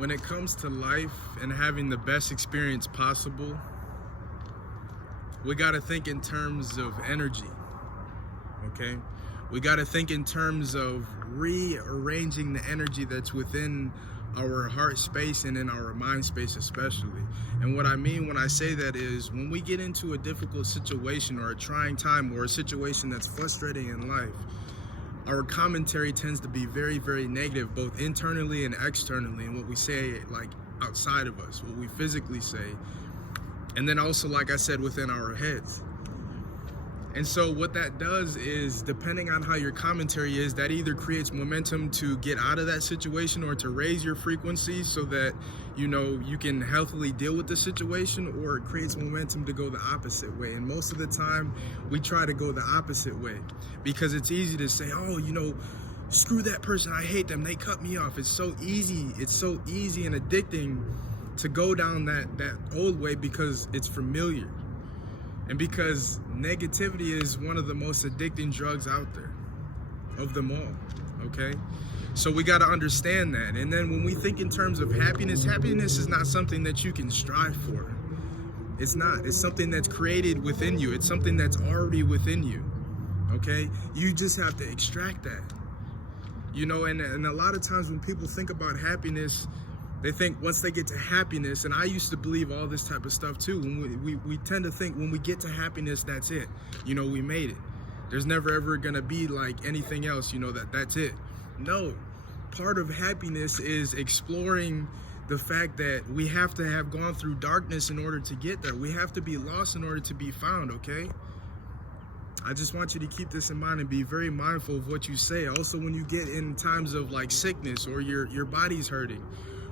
When it comes to life and having the best experience possible, we got to think in terms of energy, okay? We got to think in terms of rearranging the energy that's within our heart space and in our mind space especially. And what I mean when I say that is when we get into a difficult situation or a trying time or a situation that's frustrating in life, our commentary tends to be very, very negative, both internally and externally, and what we say like outside of us, what we physically say, and then also, like I said, within our heads. And so what that does is, depending on how your commentary is, that either creates momentum to get out of that situation or to raise your frequency so that, you know, you can healthily deal with the situation, or it creates momentum to go the opposite way. And most of the time, we try to go the opposite way because it's easy to say, oh, you know, screw that person, I hate them, they cut me off. It's so easy and addicting to go down that old way because it's familiar. And because negativity is one of the most addicting drugs out there, of them all, okay? So we gotta understand that. And then when we think in terms of happiness, happiness is not something that you can strive for. It's not, it's something that's created within you. It's something that's already within you, okay? You just have to extract that. You know, and a lot of times when people think about happiness, they think once they get to happiness, and I used to believe all this type of stuff too, when we tend to think when we get to happiness, that's it. You know, we made it. There's never ever gonna be like anything else, you know, that's it. No, part of happiness is exploring the fact that we have to have gone through darkness in order to get there. We have to be lost in order to be found, okay? I just want you to keep this in mind and be very mindful of what you say. Also, when you get in times of like sickness or your body's hurting,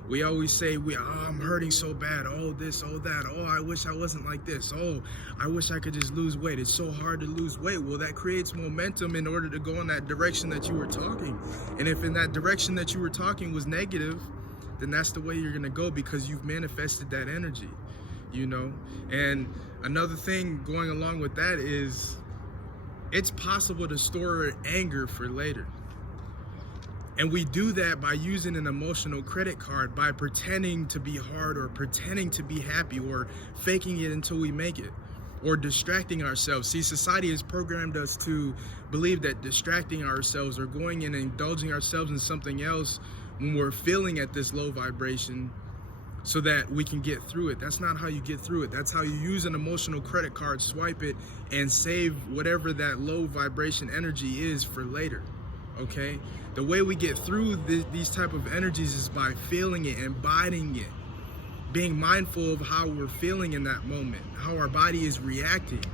we always say, oh, I'm hurting so bad. Oh, this, oh, that. Oh, I wish I wasn't like this. Oh, I wish I could just lose weight. It's so hard to lose weight. Well, that creates momentum in order to go in that direction that you were talking. And if in that direction that you were talking was negative, then that's the way you're going to go because you've manifested that energy, you know? And another thing going along with that is it's possible to store anger for later. And we do that by using an emotional credit card, by pretending to be hard or pretending to be happy or faking it until we make it, or distracting ourselves. See, society has programmed us to believe that distracting ourselves or going and indulging ourselves in something else when we're feeling at this low vibration so that we can get through it. That's not how you get through it. That's how you use an emotional credit card, swipe it, and save whatever that low vibration energy is for later. Okay, the way we get through these type of energies is by feeling it, embodying it, being mindful of how we're feeling in that moment, how our body is reacting,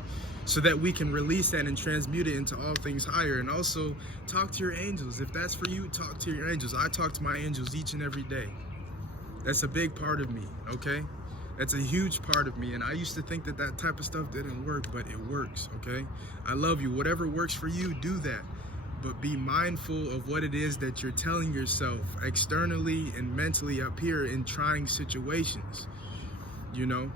so that we can release that and transmute it into all things higher. And also talk to your angels. If that's for you, talk to your angels. I talk to my angels each and every day. That's a big part of me, okay? That's a huge part of me. And I used to think that type of stuff didn't work, but it works, okay? I love you. Whatever works for you, do that. But be mindful of what it is that you're telling yourself externally and mentally up here in trying situations, you know?